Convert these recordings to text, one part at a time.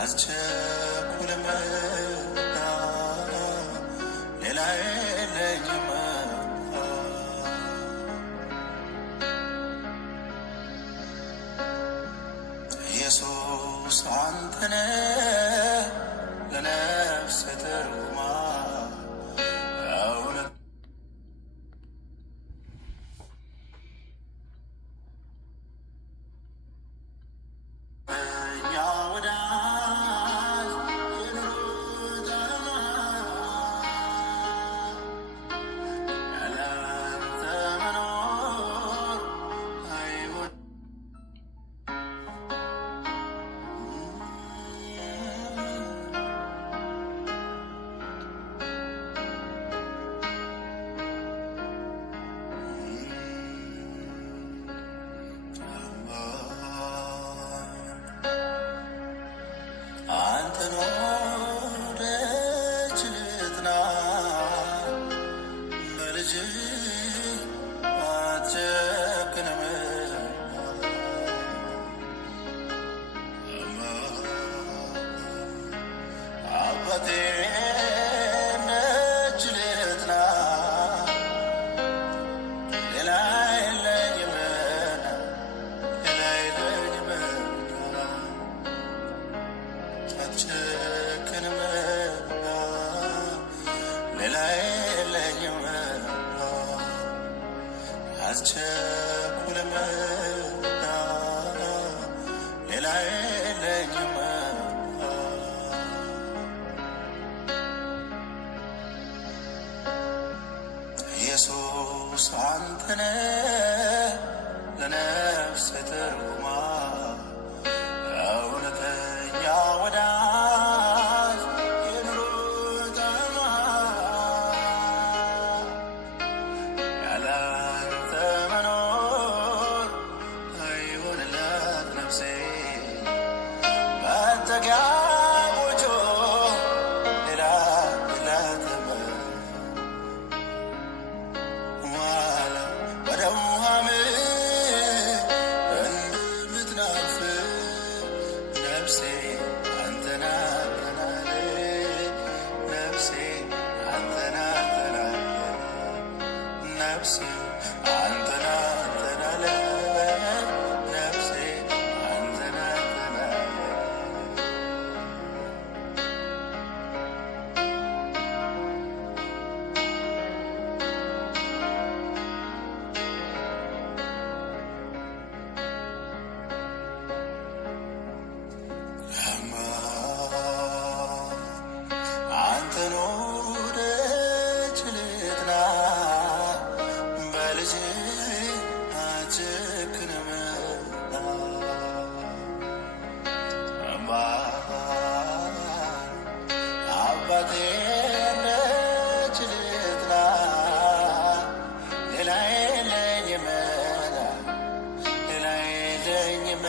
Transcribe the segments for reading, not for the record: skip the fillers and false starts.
አስቸኩልም ሌላ የለኝም ኢየሱስ አንተነ ለነፍስ ትርጉማ አስቸኩልም ሌላ የለኝም ኢየሱስ አንተነ ለነፍስ ትርጉማ እውነተኛ ወዳጅ የኑሮ ጣዕም ያላንተ መኖር አይሆንላት ነፍሴ መጠጊያ ጎጆ ሌላ የላትም ወደ ውሃም እንደምትናፍቅ ነፍሴ አንተን አጥተናለች ነፍሴ አንተን አጥተናለች ነፍሴ አንተን አጥተናለች ነፍሴ አንተን አጥተናለች አንተን ወደጅ ልጥና በልጅ አትጨክንም አባቴ ደጅ ልጥና ሌላ የለኝም ሌላ የለኝም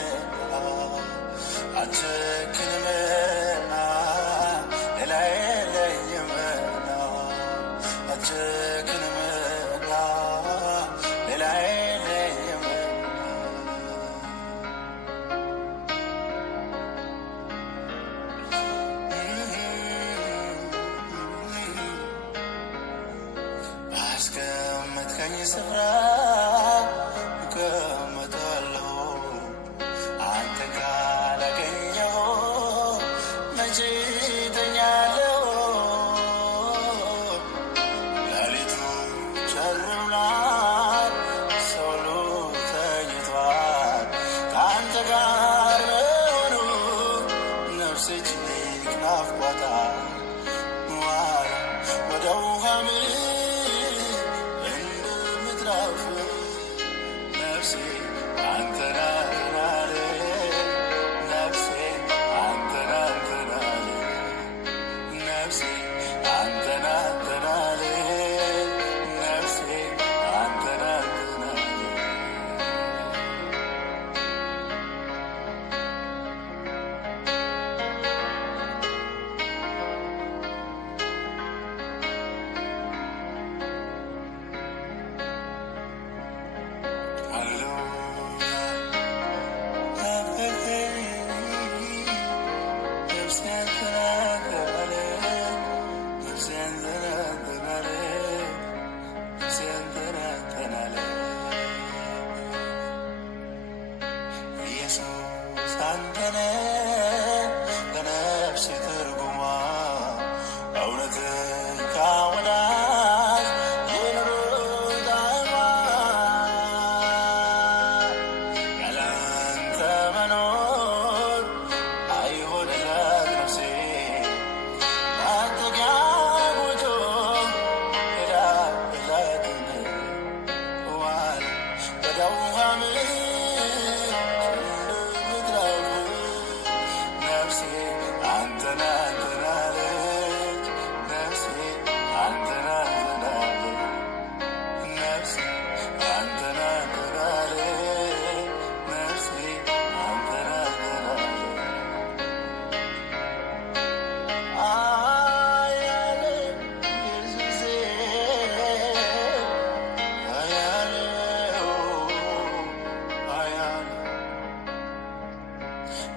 አትጨክንም ሌላ የለኝም አትጨክንም ሌላ የለኝም ባስቀመጥከኝ ስፍራ እቀመጣለሁ አንተ ካላገኘሁ መቼ እተኛለሁ ሌሊቱ ጨር ብሏል ሰው ሁሉ ተኝቷል ከአንተ ጋር መሆኑ ነፍሴ እጅግ ናፍቆታል ወደ ውሃ ምንጭ እንደምትናፍቅ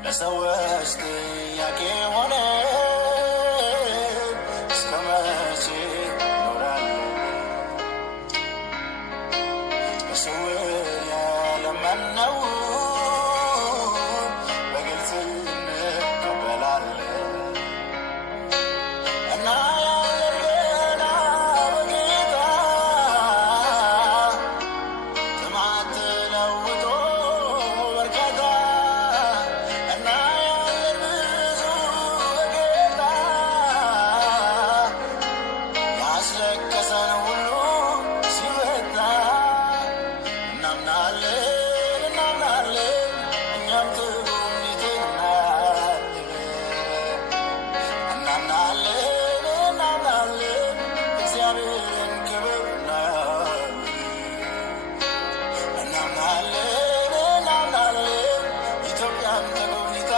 ለሰዎች ጥያቄ ሆነ። እስከ መቼ እኖራለሁ በስውር የለመነው በግልጽ እንቀበላለን እና ያለን ገና በጌታ ጥማት ተለውጦ በርካታ እና ያለን ብዙ በጌታ ያስለቀሰን ሁሉ ሲወጣ እናምናለን እኛም ትጉብኝት እናምናለን እግዚአብሔርን ክብር እናምናለን ኢትዮጵያን ተጎብኝታ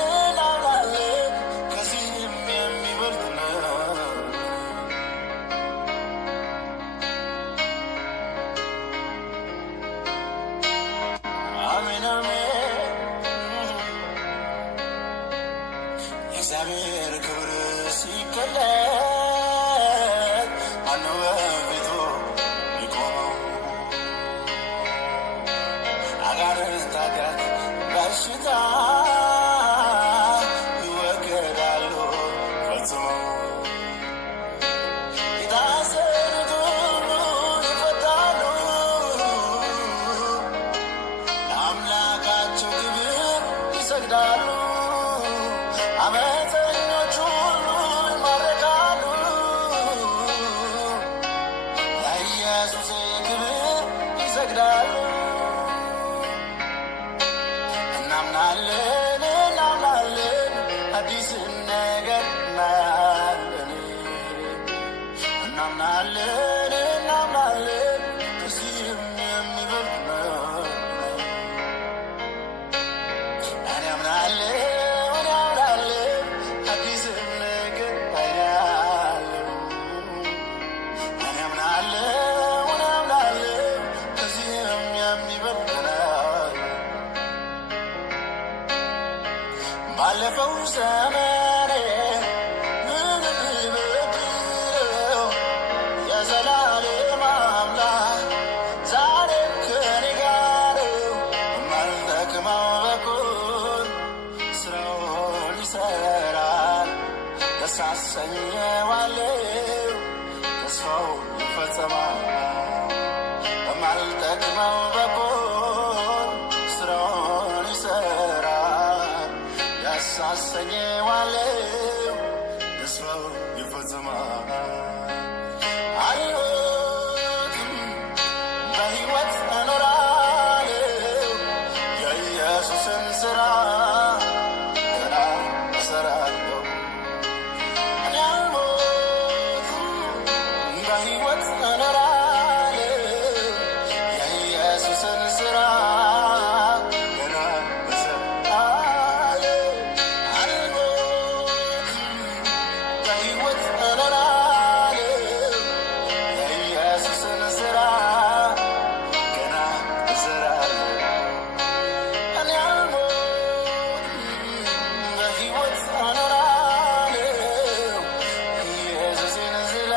እናምናለን ከዚህም የሚበልጥ ነው። አሜን አሜን። የእግዚአብሔር ክብር ሲገለጥ ማነው በፊቱ የሚቆመው? አጋንንት ኃጢአት በሽታ ይወገዳሉ ፈጽሞ። የታሰሩት ሁሉ ይፈታሉ ለአምላካቸው ክብር ይሰግዳሉ። አመፀኞች ሁሉ ይማረካሉ ለኢየሱስ ክብር ይሰግዳሉ። እናምናለን አዲስን ነገር እናያለን። እናምናለን ከዚህም የሚበልጥ ነው። እኔ አምናለሁ አዲስን ነገር አያለሁ። እኔ አምናለሁ ከዚህም የሚበልጥ ነው። ባለፈው ዘመኔ ምን ብበድለው የዘላለም አምላክ ዛሬም ከኔ ጋር በማልደክመው በኩል ስራውን ይሰራል። ደስ አሰኘዋለሁ ተስፋው ይፈጸማል። በማልደክመው በኩል ስራውን ይሰራል። ደስ አሰኘዋለሁ ተስፋው ይፈጸማል። አልሞትም በሕይወት እኖራለሁ የኢየሱስን ሥራ ገና እሠራለሁ። እኔ አልሞትም በሕይወት እኖራለሁ የኢየሱስን ሥራ ገና እሠራለሁ። አልሞትም በሕይወት እኖራለሁ የኢየሱስን ሥራ ገና እሠራለሁ። እኔ አልሞትም በሕይወት እኖራለሁ የኢየሱስን ሥራ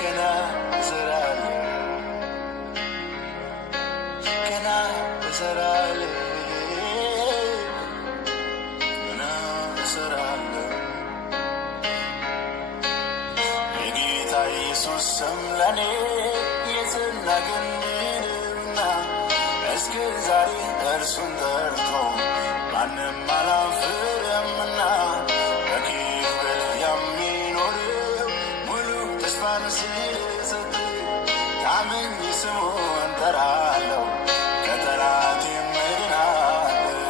ገና እሠራለሁ። ገና እሠራለሁ የጌታ ኢየሱስ ስም ለኔ የጸና ግንብ ነውና እስከ ዛሬ እርሱን ጠርቶ ማንም አላፍርምና በኪሩቤል የሚኖረው ሙሉ ተስፋን ስለሰጠ ታምኜ ስሙን እጠራለሁ ከጠላቴም እድናለሁ።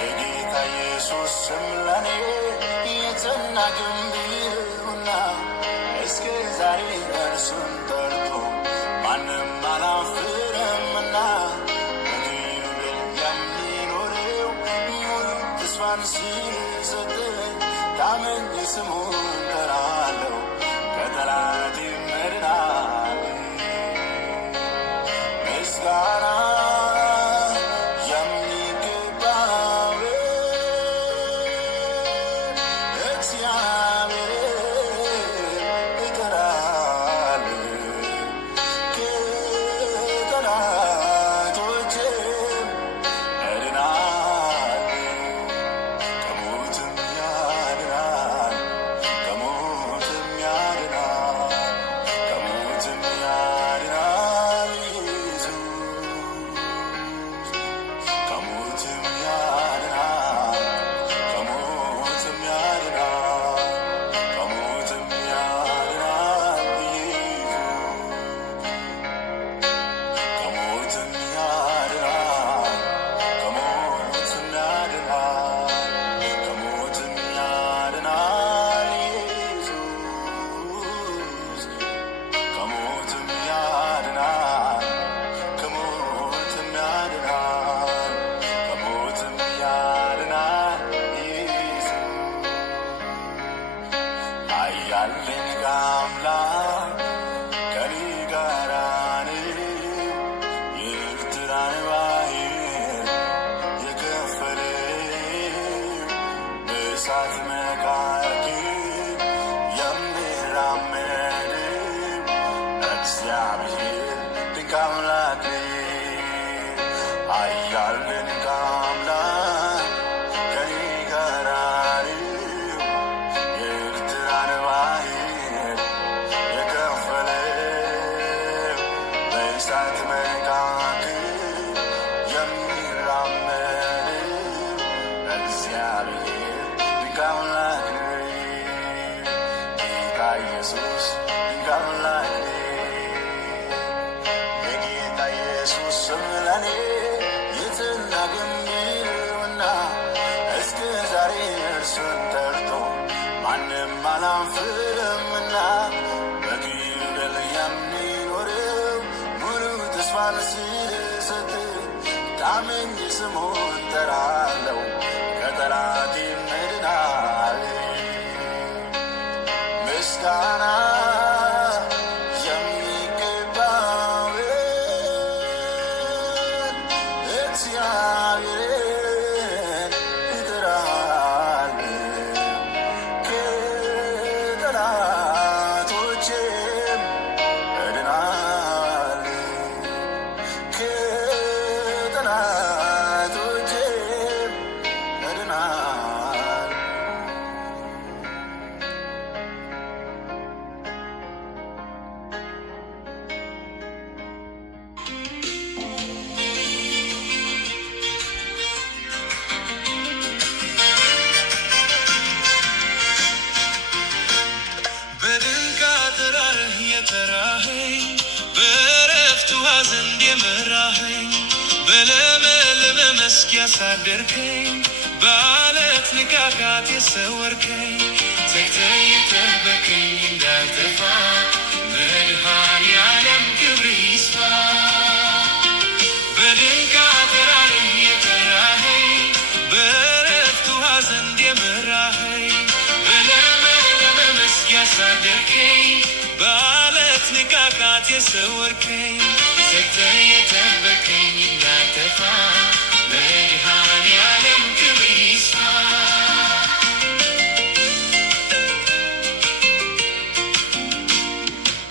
የጌታ ኢየሱስ ስም ለኔ የጸና ግንብ ነውና እስከ ዛሬ እርሱን ጠርቶ ማንም አላፍርምና በኪሩቤል የሚኖረው ሙሉ ተስፋን ስለሰጠ ታምኜ ስሙን እጠራለሁ ከጠላቴም እድናለሁ። አምላኬ ኃያልን አምላክ ከኔ ጋር ነው። የኤርትራን ባሕር የከፈለው በእሳት መካከል የሚራመድ እግዚአብሔር ድንቅ አምላክ ነው። ጌታ ኢየሱስ ድንቅ አምላክ ነው። የጌታ ኢየሱስ ስም ለኔ የጸና ግንብ ነውና እስከ ዛሬ እርሱን ጠርቶ ማንም አላፈረምና በኪሩቤል የሚኖረው ሙሉ ተስፋን ስለሰጠ ታምኜ ስሙን እጠራለሁ ከጠላቴ እድናለሁ። ምስጋና የሚገባውን እግዚአብሔርን እጠራለሁ ከጠላቶቼም እድናለሁ ከጠላቶቼም እድናለሁ። በድንቅ አጠራርህ የጠራኸኝ በዕረፍት ውኃ ዘንድ የመራኸኝ በለመለመ መስክ ያሳደርከኝ በዓለት ንቃቃት የሰወርከኝ ተግተህ የጠበቅከኝ እንዳልጠፋ መድኃኔዓለም ክብርህ ይስፋ። በድንቅ አጠራርህ የጠራኸኝ በዕረፍት ውኃ ዘንድ የመራኸኝ በለመለመ መስክ ያሳደርከኝ በዓለት ንቃቃት የሰወርከኝ ተግተህ የጠበቅከኝ እንዳልጠፋ መድኃኔዓለም ክብርህ ይስፋ።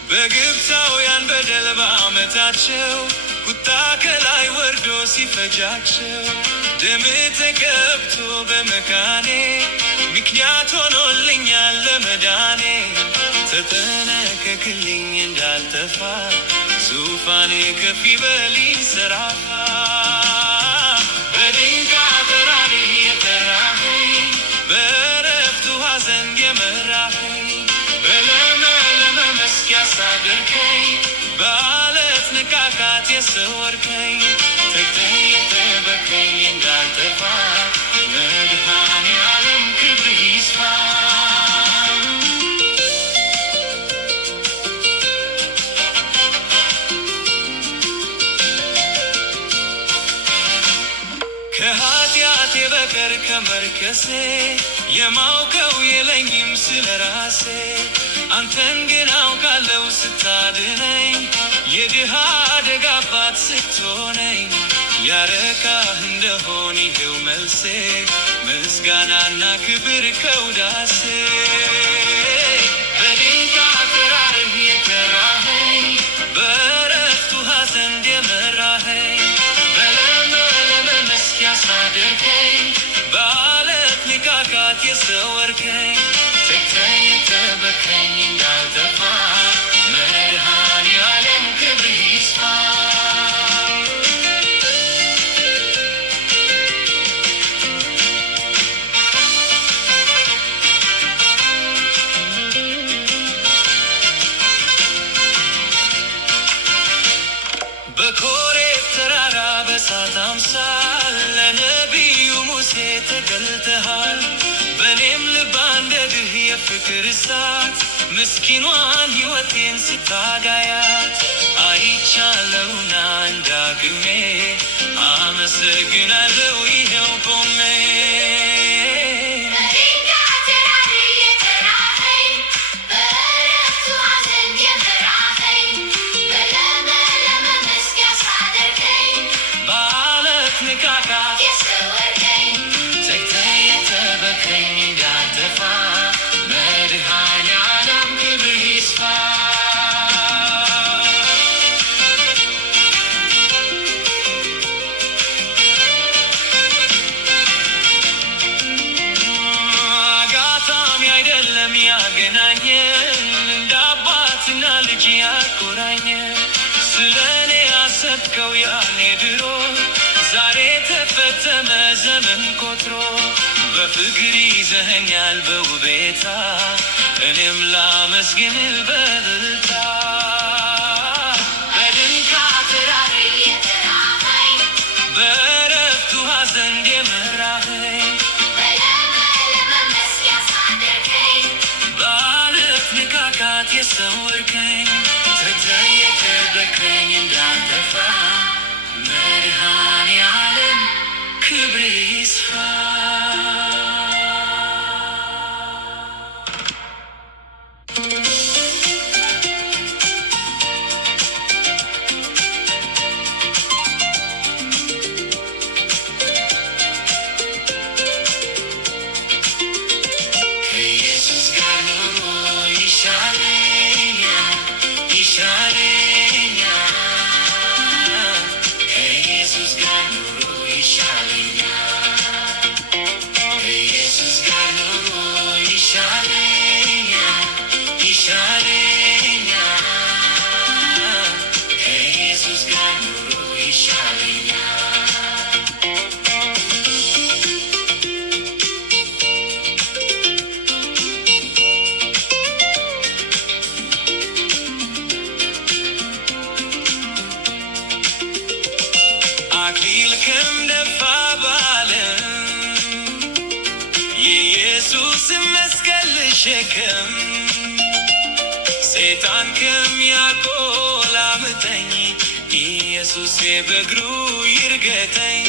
በግብፃውያን በደል በዓመታቸው ቁጣ ከላይ ወርዶ ሲፈጃቸው ደምህ ተቀብቶ በመካኔ ምክንያት ሆኖልኛል ለመዳኔ ተጠነቀቅልኝ እንዳልጠፋ ዙፋኔ ከፍ ይበል ይንሰራፋ። በድንቅ አጠራርህ የጠራኸኝ በዕረፍት ውኃ ዘንድ የመራኸኝ በለመለመ መስክ ያሳደርከኝ በዓለት ንቃቃት የሰወርከኝ ተግተህ የጠበቅከኝ እንዳልጠፋ መድኃኔዓለም ክብርህ ይስፋ። ከኃጢአቴ በቀር ከመርከሴ የማውቀው የለኝም ስለ ራሴ አንተን ግን አውቃለሁ ስታድነኝ የድሃ አደግ አባት ስትሆነኝ ያረካህ እንደሆን ይኸው መልሴ ምስጋናና ክብር ከውዳሴ። በድንቅ አጠራርህ የጠራኸኝ በዕረፍት ውኃ ዘንድ የመራኸኝ በለመለመ መስክ ያሳደርከኝ በዓለት ንቃቃት የሰወርከኝ ተግተህ የጠበቅከኝ እንዳልጠፋ መድኃኔዓለም ክብርህ ይስፋ። በኮሬብ ተራራ በእሳት አምሳል ለነቢዩ ሙሴ ተገልጠሃል። በእኔም ልብ አንደድህ የፍቅር እሳት ምስኪኗን ሕይወቴን ስታጋያት አይቻለሁና እንዳግሜ አመሰግናለሁ ይኸው ቆሜ። ንቃቃት ተግተህ የጠበቅከኝ እንዳልጠፋ መድኃኔዓለም ክብርህ ይስፋ። ስለኔ ያሰብከው ያኔ ድሮ ዛሬ ተፈጸመ ዘመን ቆጥሮ በፍቅር ይዘኸኛል በውቤታ እኔም ላመስግን በእልልታ በድንቅ አጠራር የጠራኸኝ በዕረፍት ውኃ ዘንድ የመራኸኝ በለመለመ መስክ ያሳደርከኝ በዓለት ንቃቃት የሰወርከኝ ትተህ የጠበቅኸኝ እንዳልጠፋ መድኃኔዓለም ክብር ይስፋ። ከኢየሱስ ጋር ኑሮ ይሻለኛል ይሻለኛል ከኢየሱስ ጋር ኑሮ ይሻለኛል ከኢየሱስ ጋር ኑሮ ይሻለኛል ይሻለኛል ከኢየሱስ ጋር ኑሮ ይሻለኛል። አክሊል ከሚደፋ በዓለም የኢየሱስን መስቀል ልሸከም ሰይጣን ከሚያቆላምጠኝ ኢየሱሴ በእግሩ ይርገጠኝ።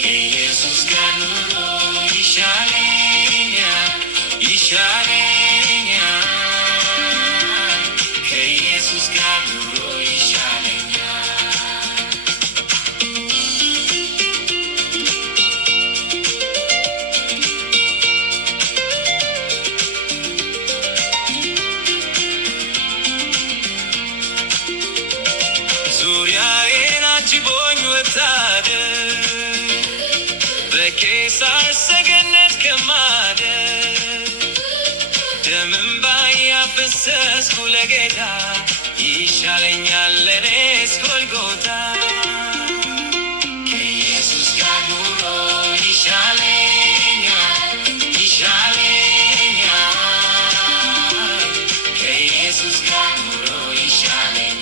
ከኢየሱስ ጋር ኑሮ ይሻለኛል ይሻለኛል ከኢየሱስ ጋር ኑሮ ይሻለኛል። ዙሪያዬን አጅቦኝ ወታደር በቄሳር ሰገነት ከማደር ደም እንባ ያፈሰስኩ ለጌታ ይሻለኛል ለኔስ ጎልጎታ። ከኢየሱስ ጋር ኑሮ ይሻለኛል ይሻለኛል ከኢየሱስ ጋር ኑሮ ይሻለኛል።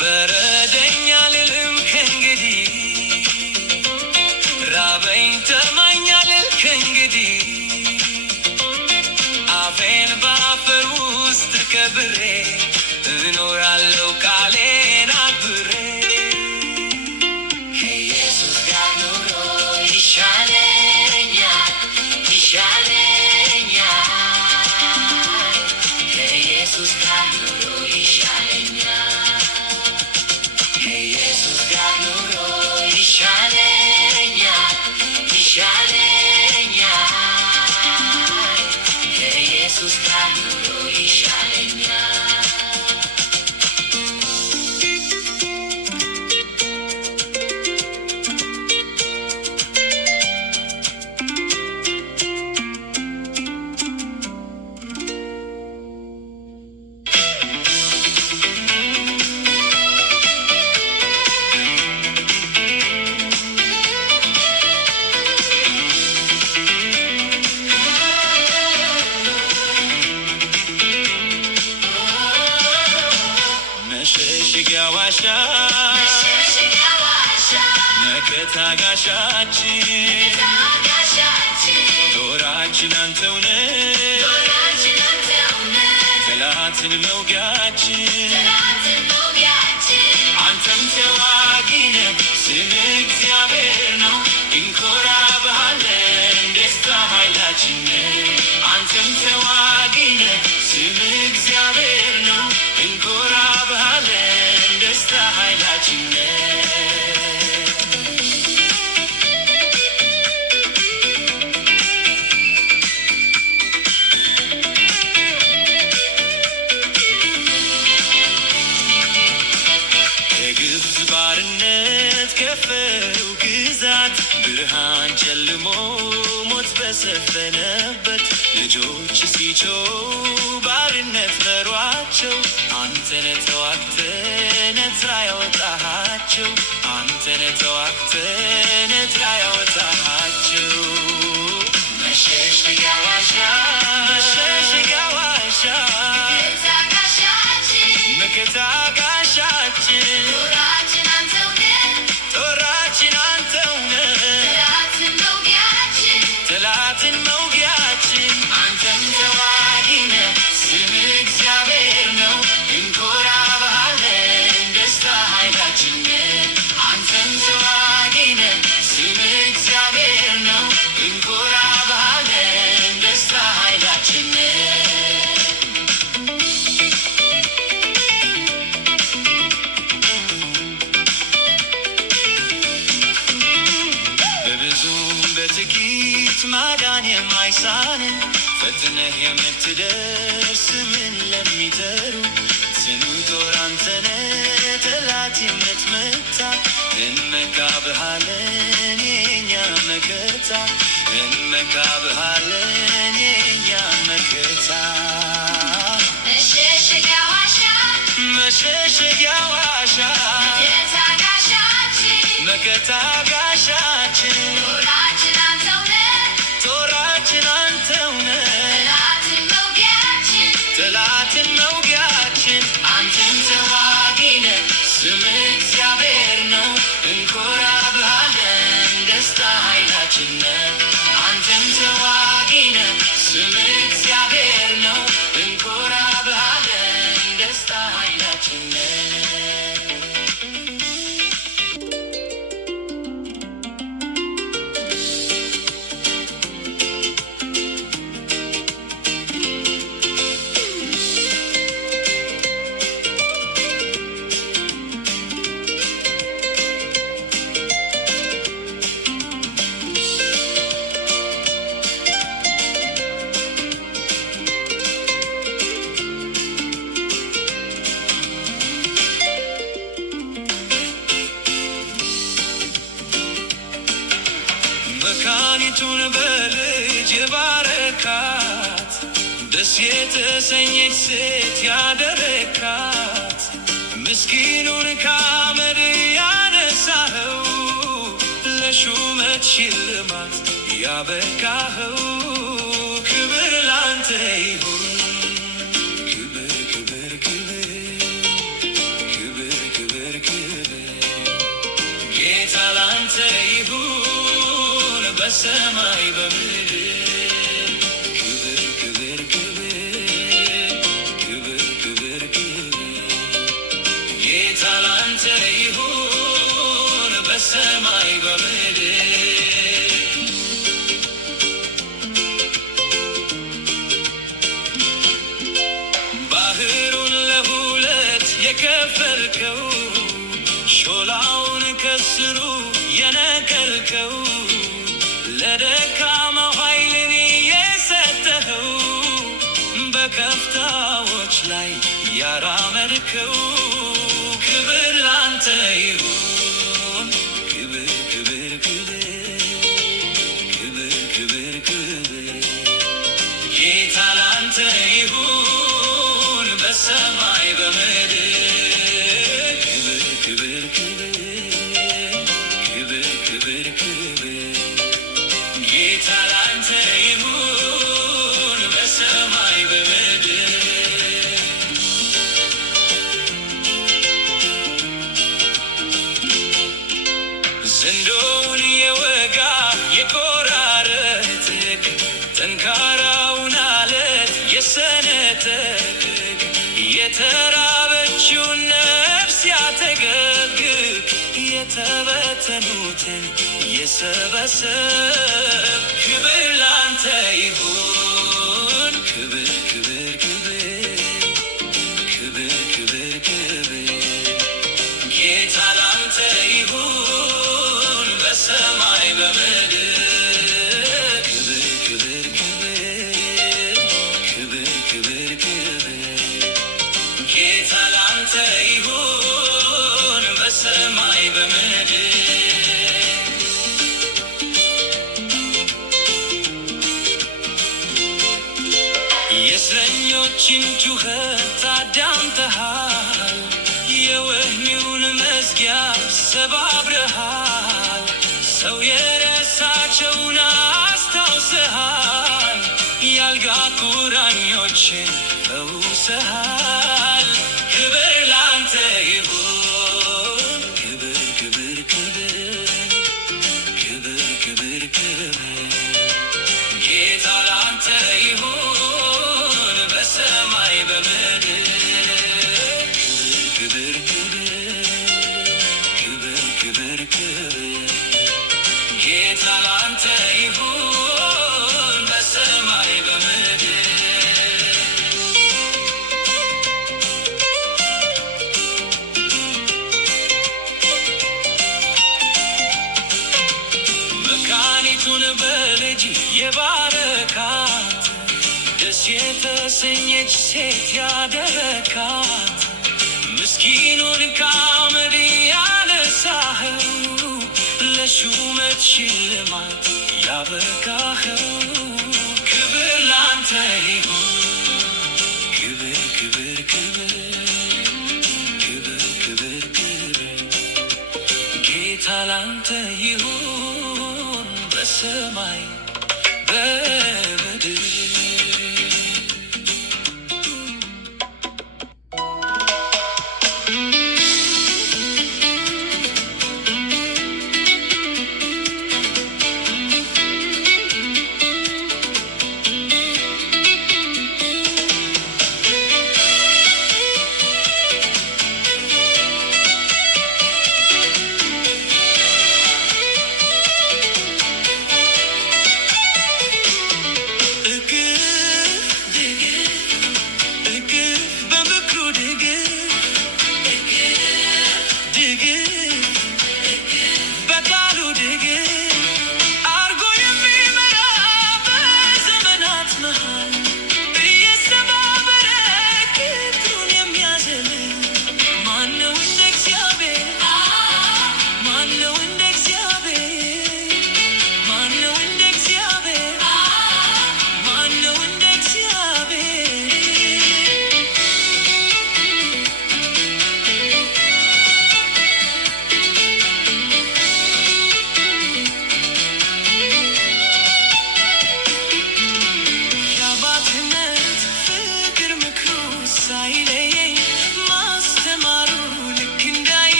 በረደኝ አልልም ከእንግዲህ ራበኝ ጠማኝ አልል ከእንግዲህ አፌን በአፈር ውስጥ ቀብሬ እኖራለሁ ቃሌን አክብሬ። ከኢየሱስ ጋር ኑሮ ይሻለኛል ይሻለኛል ከኢየሱስ ጋር ኑሮ ይሻለኛል ከኢየሱስ ጋር ኑሮ ይሻለኛል ይሻለኛል ከኢየሱስ ጋር ኑሮ ይሻለኛል። መሸሸጊያ ዋሻ መከታ ጋሻችን ጦራችን አንተው ነህ ጠላትን መውጊያችን አንተም ተዋጊ ነህ ስምህ እግዚአብሔር ነው እንኮራብሃለን ደስታ ኃይላችን ነህ። አንተም ተዋጊ ነህ ስምህ እግዚአብሔር ነው እንኮራብሃለን ደስታ ኃይላችን ነህ። በምትከፈው ግዛት ብርሃን ጨልሞ ሞት በሰፈነበት ልጆች ሲጮሁ ባርነት መሯቸው አንተነ ተዋግተህ ነፃ ያወጣሃቸው አንተነ ተዋግተህ ነፃ ያወጣሃቸው መሸሸጊያ ዋሻ መሸሸጊያ ዋሻ መከታ ጋሻችን ጦራችን አንተው ነህ ጠላትን መውጊያችን አንተም ተዋጊ ነህ ስምህ እግዚአብሔር ነው እንኮራብሃለን ደስታ ኃይላችን ነህ አንተም ተዋጊ ነህ ስምህ እግዚአብሔር ነው እንኮራብሃለን ደስታ ኃይላችን ነህ በጥቂት ማዳን የማይሳን ፈጥነህ የምትደርስ ምን ለሚጠሩ ጽኑ ጦር አንተነ ጠላት የምትመታ እንመካብሃለን የኛ መከታ እንመካብሃለን የኛ መከታ መሸሸጊያ ዋሻ መሸሸጊያ ዋሻ መከታ ጋሻችን ጦራችን አንተው ነህ ጠላትን መውጊያችን አንተም ተዋጊ ነህ ስምህ እግዚአብሔር ነው እንኮራብሃለን ደስታ ኃይላችን ነህ አንተም ተዋጊ ነህ ስምህ እግዚአብሔር ነው እንኮራብሃለን ደስታ ኃይላችን ነህ መካኒቱን በልጅ ባረካት ደስ የተሰኘች ሴት ያደረካት ምስኪኑን ከአመድ ያነሳኸው ለሹመት ሽልማት ያበቃኸው ክብር ላንተ ይሁን ክብር ክብር ክብር ክብር ክብር ክብር ጌታ ላንተ ይሁን በሰማይ በምድር ክብር ክብር ክብር ክብር ክብር ክብር ጌታ ላንተ ይሁን በሰማይ በምድር ባህሩን ለሁለት የከፈልከው ሾላውን ከስሩ የነቀልከው ለደካማው ኃይልን የሰጠኸው በከፍታዎች ላይ ያራመድከው ክብር ላንተ ይሁን ክብር ክብር ክብር ክብር ክብር ክብር ጌታ ላንተ ይሁን በሰማይ በምድር ክብር ክብር ክብር ክብር ክብር ክብር ጌታ ላንተ ይሁን በሰማይ በምድር ዘንዶውን የወጋ የቆራረጥክ ጠንካራውን አለት የሰነጠቅ የተራበችውን ነፍስ ያተገብግብ የተበተኑትን የሰበሰብ ክብር ላንተ ይሁን ክብር ክብር ክብር ክብር ክብር ክብር ጌታ ላንተ ይሁን በሰማይ በምድር ክብር ክብር ክብር ክብር ክብር ጌታ ላንተ ይሁን በሰማይ በምድር የእስረኞችን ጩኸት አዳምጠሃል፣ የወህኒውን መዝጊያ ሰባብረሃል፣ ሰው የረሳቸውን አስታውሰሃል፣ የአልጋ ቁራኞችን ፈውሰሃል። ክብር ላንተ ይሁን፣ ክብር ክብር ክብር ክብር ክብር ክብር ጌታ ላንተ ይሁን በሰማይ በምድር። ክብር ክብር ክብር ክብር ክብር ጌታ ላንተ ይሁን በሰማይ በምድር። መካኒቱን በልጅ የባረካት ደስ የተሰኘች ሴት ያደረካት፣ ምስኪኑን ከአመድ ያነሳኸው፣ ለሹመት ሽልማት ያበቃኸው። ክብር ላንተ ይሁን፣ ክብር ክብር ክብር ክብር ክብር ክብር ጌታ ላንተ ይሁን በሰማይ በምድር።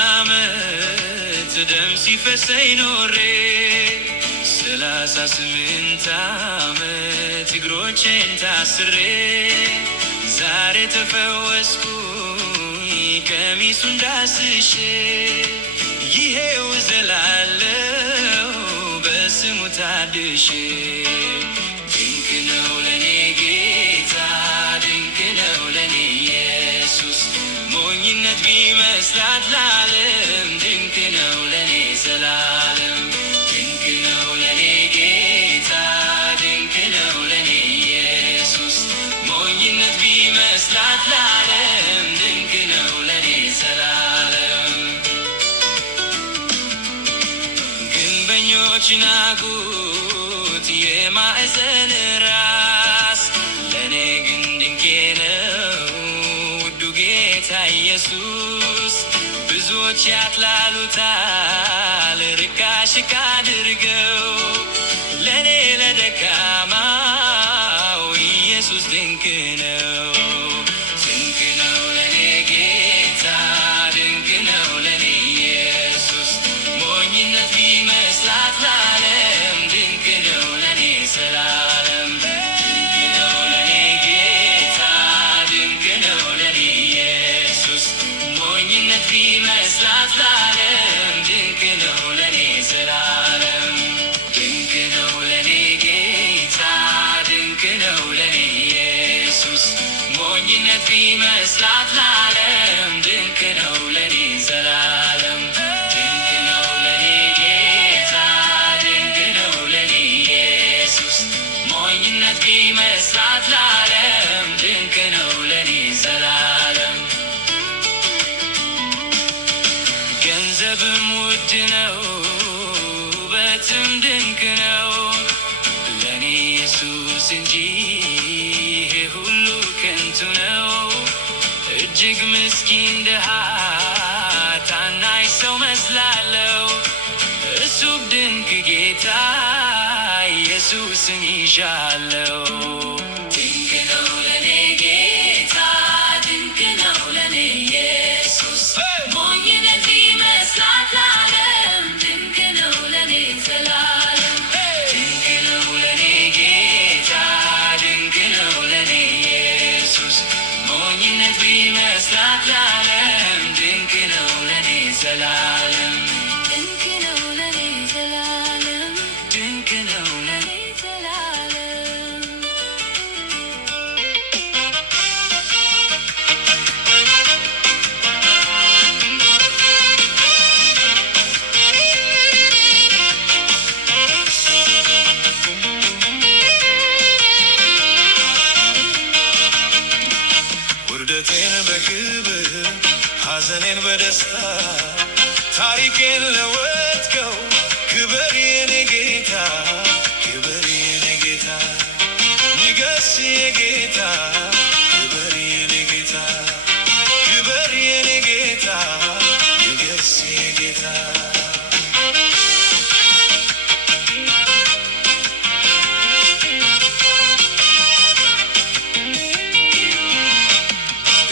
ዓመት ደም ሲፈሰኝ ኖሬ 38 ዓመት እግሮቼን ታስሬ ዛሬ ተፈወስኩኝ ቀሚሱን ዳስሼ ይሄው ዘላለው በስሙ ታድሼ ድንቅ ነው ለኔ ጌታ ድንቅ ነው ለኔ ኢየሱስ ቢመስላት ለዓለም ድንቅ ነው ለኔ ዘላለም። ድንቅ ነው ለኔ ጌታ ድንቅ ነው ለኔ ኢየሱስ። ሞኝነት ቢመስላት ለዓለም ድንቅ ነው ለኔ ዘላለም። ግንበኞች ናቁት የማዕዘን ራስ፣ ለኔ ግን ድንቄ ነው ውዱ ጌታ ኢየሱስ። ብዙዎች ያጥላሉታል ርካሽ ካድርገው፣ ለኔ ለደካማው ኢየሱስ ድንቅ ነው። ድንቅ ነው ለኔ ጌታ ድንቅ ነው ለኔ ኢየሱስ። ሞኝነት ቢመስላት ለዓለም ድንቅ ነው ለኔ ዘላለም። ድንቅ ነው ለኔ ጌታ ድንቅ ነው ለኔ ኢየሱስ። ሞኝነት ቢመስላት ለዓለም ድንቅ ነው ለኔ ዘላለም። ድንቅ ነው ለኔ ጌታ ድንቅ ነው ለኔ ኢየሱስ። ሞኝነት ቢመስላት ለዓለም ድንቅ ነው ለኔ ዘላለም። ድንቅ ነው ለኔ ጌታ ድንቅ ነው ለኔ ኢየሱስ። ሞኝነት ቢመስላት ለዓለም ድንቅ ነው ለኔ ዘላለም። ገንዘብም ውድ ነው ውበትም ድንቅ ነው፣ ለኔ ኢየሱስ እንጂ ይሄ ሁሉ ከንቱ ነው። እጅግ ምስኪን ድሃ ታናሽ ሰው መስላለው፣ እሱ ድንቅ ጌታ ኢየሱስን ይዣለው። ድንቅ ነው ለኔ ጌታ ድንቅ ነው ለኔ ኢየሱስ። ሞኝነት ቢመስላት ለዓለም ድንቅ ነው ለኔ ዘላለም። ድንቅ ነው ለኔ ጌታ ድንቅ ነው ለኔ ኢየሱስ። ሞኝነት ቢመስላት ለዓለም ድንቅ ነው ለኔ ዘላለም። ድንቅ ነው ለኔ ዘላለም። ድንቅ ነው ለኔ ዘላለም። ውርደቴን በክብር ሐዘኔን በደስታ ታሪኬን ለወጥከው ክበር የኔ ጌታ ክበር የኔ ጌታ ንገስ የጌታ ክበር የኔ ጌታ ክበር የኔ ጌታ ንገስ የጌታ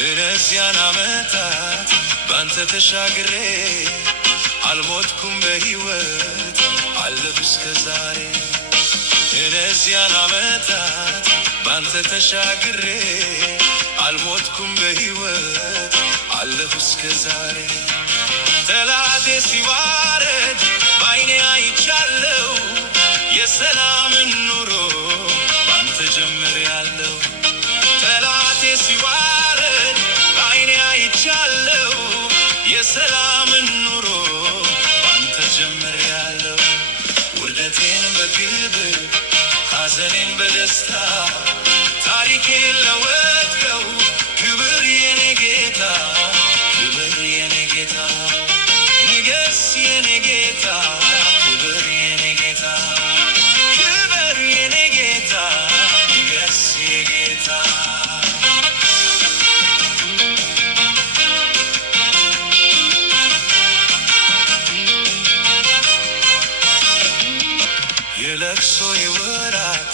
እነዚያን ዓመታት ባንተ ተሻግሬ አልሞትኩም በሕይወት አለሁ እስከ ዛሬ። እነዚያን ዓመታት ባንተ ተሻግሬ አልሞትኩም በሕይወት አለሁ እስከ ዛሬ። ጠላቴ ሲዋረድ በዓይኔ አይቻለው፣ የሰላምን ኑሮ ባንተ ጀምሬያለሁ። ጠላቴ ሲዋረድ በዓይኔ አይቻለው፣ የሰላምን ኑሮ ባንተ ጀምሬያለሁ። ውርደቴን በክብር ሐዘኔን በደስታ ታሪኬን ለወጥከው ክብር የኔ ጌታ ክብር የኔ ጌታ ንገስ የኔ ጌታ ክብር የኔ ጌታ ክብር የኔ ጌታ ንገስ የጌታ የለቅሶ የወራት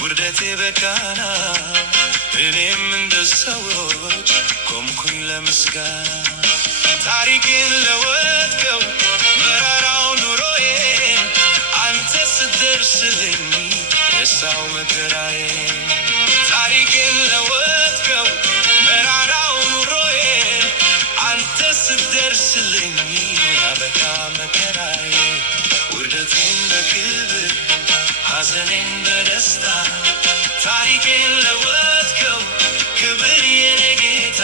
ውርደቴ በቃና እኔም እንደ ሰዎች ቆምኩኝ ለምስጋና። ታሪኬን ለወጥከው መራራው ኑሮዬን አንተ ስትደርስልኝ ረሳው መከራዬን። ታሪኬን ለወጥከው መራራው ኑሮዬን አንተ ስትደርስልኝ አበቃ መከራዬ። ውርደቴን በክብር ሐዘኔን በደስታ ታሪኬን ለወጥከው ክብር የኔ ጌታ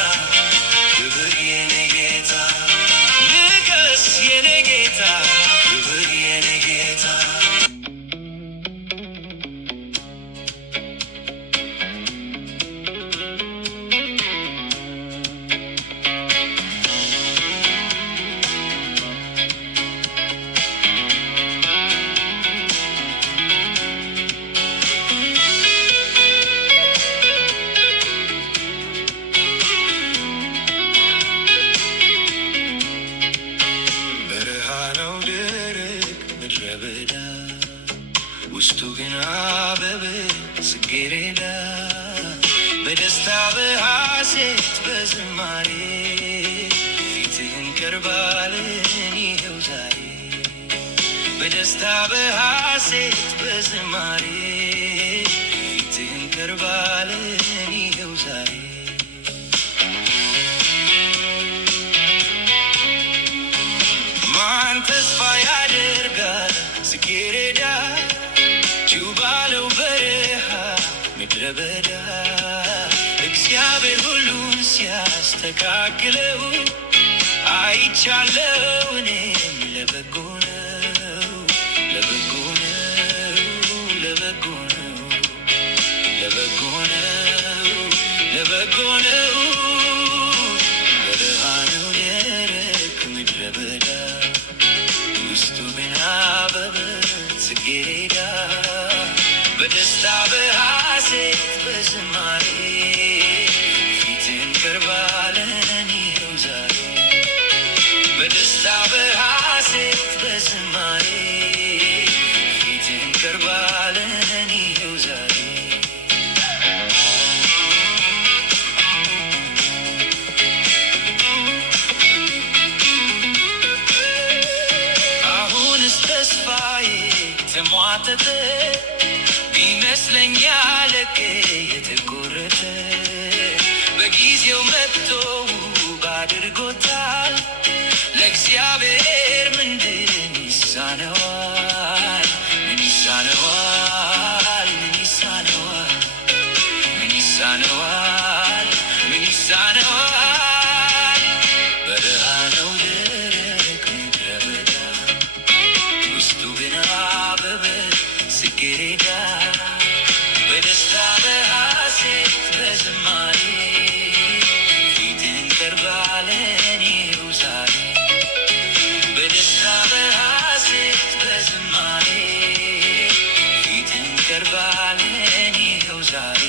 ክብር የኔ ጌታ በዝማሬ ፊትህን ቀርባለን ይኸው ዛሬ በደስታ በሐሴት በዝማሬ ፊትህን ቀርባለን ይኸው ዛሬ ማን ተስፋ ያደርጋል ጽጌረዳ ጁባለው በረሃ ምድረ በዳ እግዚአብሔር ሁሉን ሲያስተካክለው አይቻለው እኔም ለበጎ ነው ለበጎ ነው ለበጎ ነው ለበጎ ነው ለበጎ ነው በረሃ ነው ደረቅ ምድረ በዳ ውስጡ ግን አበበ ጽጌረዳ በደስታ በሐሴት በዝማሬ ፊትህን ቀርባለን ይኸው ዛሬ በደስታ በሐሴት በዝማሬ ፊትህን ቀርባለን ይኸው ዛሬ አሁንስ ተስፋዬ ተሟጠጠ ቢመስለኝ ያለቀ የተቆረጠ በጊዜው መጥቶ ውብ አድርጎታል ለእግዚአብሔር ምንድን ይሳነዋል ምን ይሳነዋል ምን ይሳነዋል ምን ይሳነዋል ምን ይሳነዋል በረሃ ነው ደረቅ ምድረ በዳ ውስጡ ግን አበበ ጽጌረዳ በደስታ በሐሴት በዝማሬ ፊትህን ቀርባለን ይኸው ዛሬ በደስታ በሐሴት በዝማሬ ፊትህን ቀርባለን ይኸው ዛሬ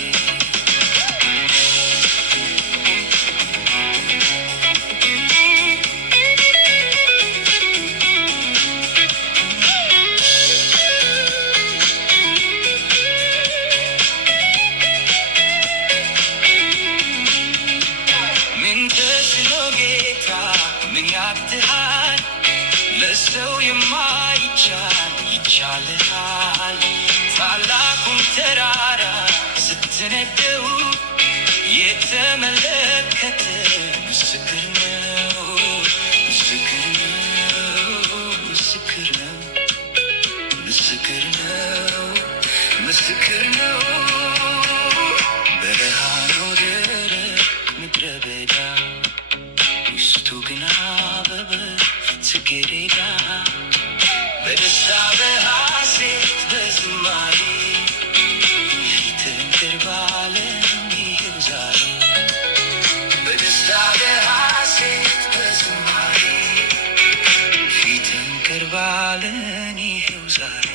ምን ያብትሃል ለሰው የማይቻል ይቻልሃል ታላቁን ተራራ ስትነደው የተመለከተ ምስክር ነው ምስክር ነው ምስክር ነው ምስክር ነው ምስክር ነው በረሃ ነው ደረቅ ምድረ በዳ ውስጡ ግን አበበ ጽጌረዳ በደስታ በሐሴት በዝማሬ ፊትህን ቀርባለን ይኸው ዛሬ በደስታ በሐሴት በዝማሬ ፊትህን ቀርባለን ይኸው ዛሬ